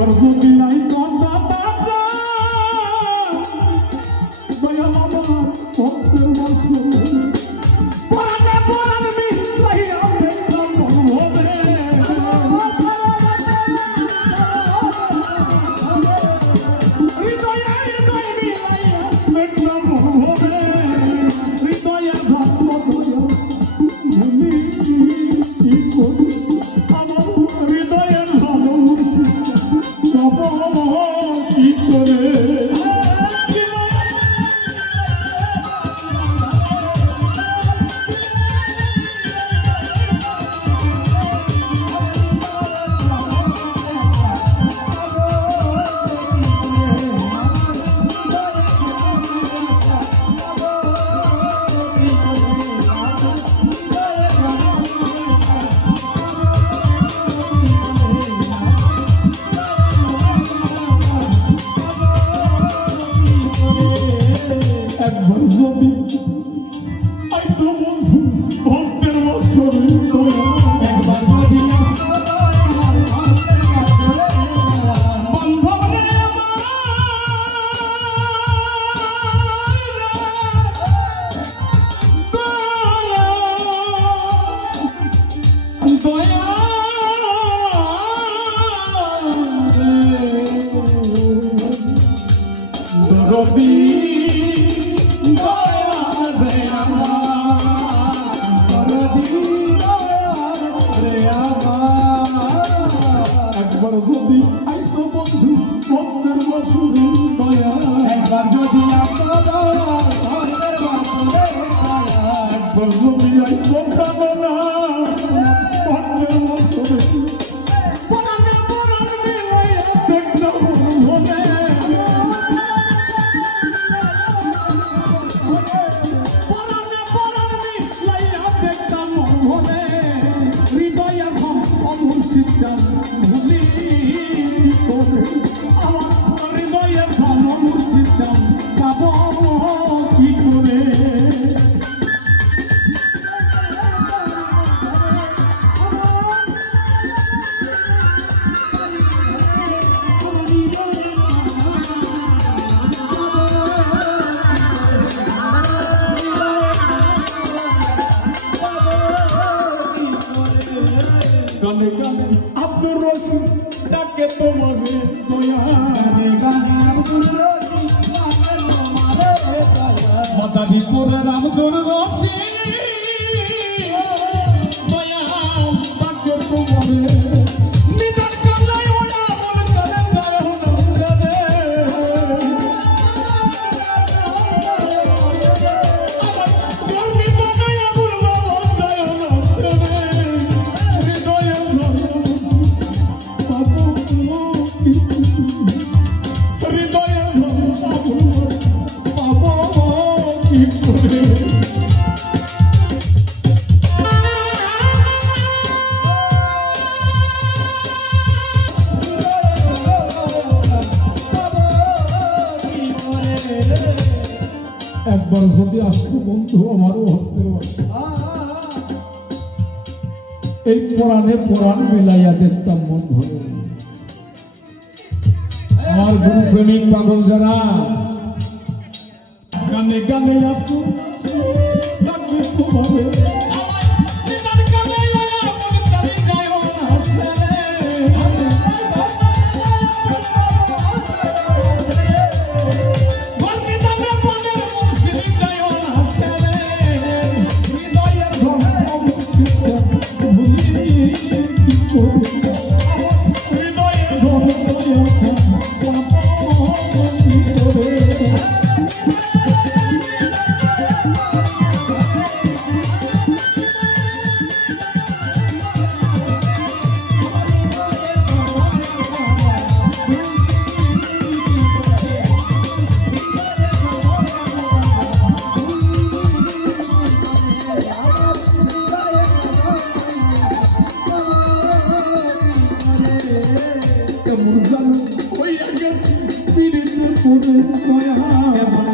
bardzo dziękuję. একবার যদি আইতো বন্ধু বন্ধের বসুরি দয়া একবার যদি একবার যদি আইতো গানে গানে আব্দুর রশিদ। ডাকে তোমার দয়ারে গানে। আব্দুর রশিদ ডাকে তোমার দয়ারে মদারীপুরের আব্দুর রশিদ। দয়াল ডাকে তোমার একবার যদি আসতো বন্ধু আমারও হতে এই পুরাণে পুরাণ মেলাইয়া দেখতাম বন্ধু আমার গুরু প্রেমিক পাগল যারা গানে গানে আপনি 我都不回来。